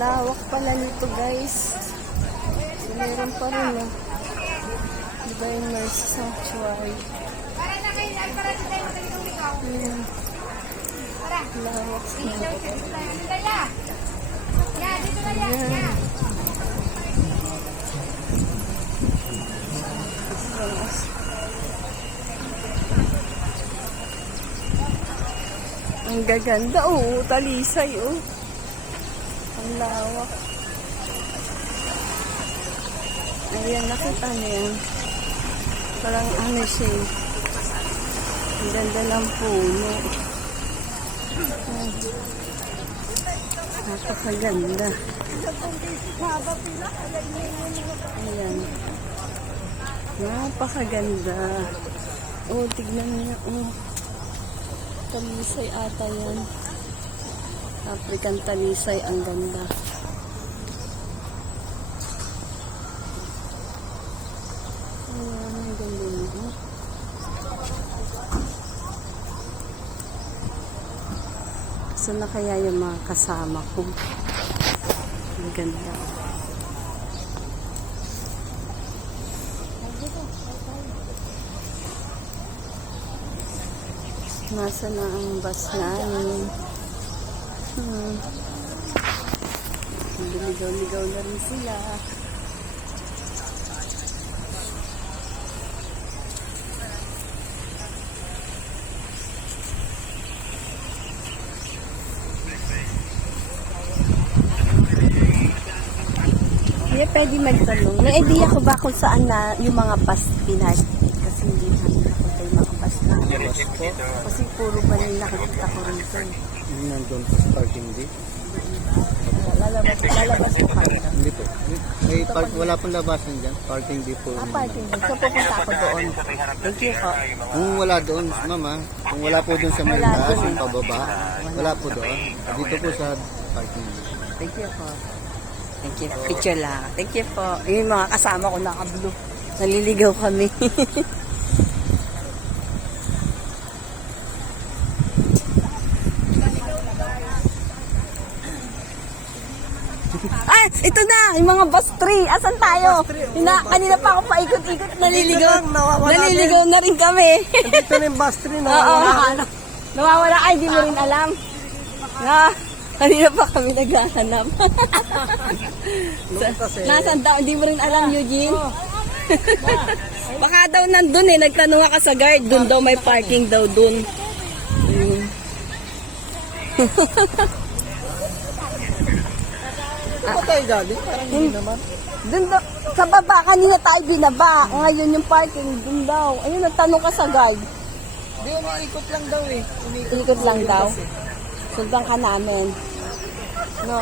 lawak pala nito, guys. So, meron pa rin, no? Divine Mercy Sanctuary. Lawak nito. Ayan. Ang gaganda, oh, talisay, oh. Ang lawak. Ayan, nakita niyo yan. Parang ano siya. Ang ganda ng puno. Napakaganda. Ayan. Napakaganda. Oh, tignan niyo, oh. Talisay ata yan. African talisay, ang ganda. Ayan, ang ganda niyo. Saan na kaya yung mga kasama ko? Ang ganda. Nasa na ang bus namin? Ligaw-ligaw na rin sila. Hindi pwede magtanong. May idea ko ba kung saan na yung mga bus pinag? Kasi hindi namin nakita yung mga bus na. Kasi puro pa rin nakikita ko rito. Nandun sa parking day? Lalabas po kayo. Hindi po. May wala pong labasan dyan. Parking day po. Parking day. So pupunta ako doon. Thank you po. Kung wala doon, mama, kung wala po doon sa may taas, yung pababa, wala po doon. Dito po sa parking day. Thank you po. Thank you. Picture lang. Thank you po. Yung mga kasama ko naka-blue. Naliligaw kami. Ay, ito na! Yung mga bus 3. Asan tayo? Kanina pa ako paikot-ikot. Naliligaw. Naliligaw na rin kami. Dito na yung bus 3 na Nawawala. Ay, di mo rin alam. Kanina pa kami naghahanap. Nasaan daw? Hindi mo rin alam, Eugene. Baka daw nandun eh. Nagtanong ka sa guard. Dun daw may parking daw dun. Ano tayo galing? Parang hindi naman. Dun daw. Sa baba. Kanina tayo binaba. Ngayon yung parking. Dun daw. Ayun, nagtanong ka sa guard. Hindi, umiikot lang daw eh. Ikot lang daw. Sundan ka namin. No.